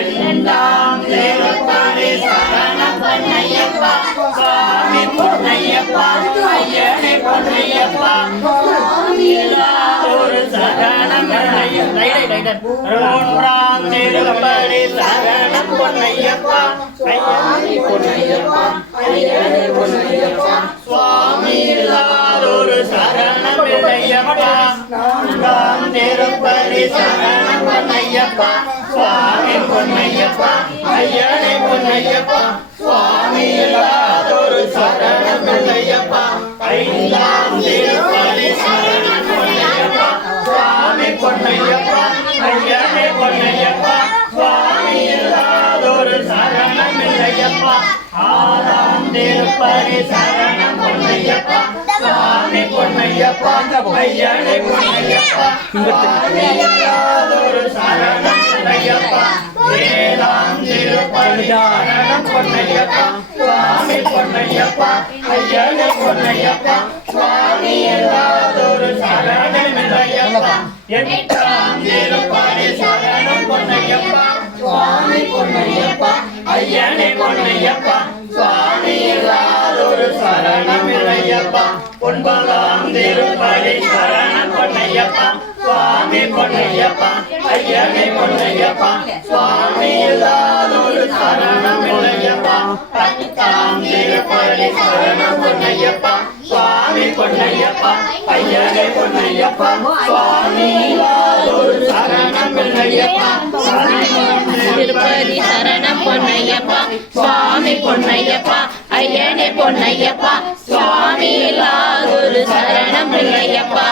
எல்லாம் திருப்பதி சரணம் பொன்னையப்பா சுவாமி பொன்னையப்பா ஐயனே பொன்னையப்பா ஒரு சரணம் மூன்றாம் திருப்பதி சரணம் பொன்னையப்பா ஐயனே பொன்னையப்பா ஐயனே பொன்னையப்பா சுவாமி ஒரு சரணம் இல்லையப்பா நான்காம் திருப்பதி சரணம் பொன்னையப்பா சுவாமி பொன்னையப்பா ஐயனே பொன்னையப்பா சுவாமி ஒரு சரணம் இல்லையப்பா ஐந்தாம் திருப்பதி சரணம் பொன்னையப்பா சுவாமி பொன்னையப்பா ஐயனே பொன்னையப்பா சுவாமி ஒரு சரணம் இல்லையப்பா ஆறாம் திருப்பதி சரணம் பொன்னையப்பா சுவாமி பொன்னையப்பா ஐயனே பொன்னையப்பா ஒரு சரணம் இல்லையப்பா ஏழாம் திருப்பதி சரணம் பொன்னையப்பா சுவாமி பொன்னையப்பா ஐயனே பொன்னையப்பா சுவாமி ஒரு சரணம் இல்லையப்பா எட்டாம் திருப்பதி சரணம் பொன்னையப்பா சுவாமி பொன்னையப்பா ஐயனே பொன்னையப்பா சுவாமி ஒரு சரணம் இல்லையப்பா ஒன்பதாம் திருப்பதி சரணம் பொன்னையப்பா சுவாமி பொன்னையப்பா ஐயனே பொன்னையப்பா சுவாமி ஒரு சரணம் இல்லையப்பா பத்தாம் திருப்பதி சரணம் பொன்னையப்பா சுவாமி பொன்னையப்பா ஐயனே பொன்னையப்பா சுவாமி ஒரு சரணம் இல்லையப்பா திருப்பதி சரணம் பொன்னையப்பா சுவாமி பொன்னையப்பா ஐயனே பொன்னையப்பா சுவாமி ஒரு சரணம் இல்லையப்பா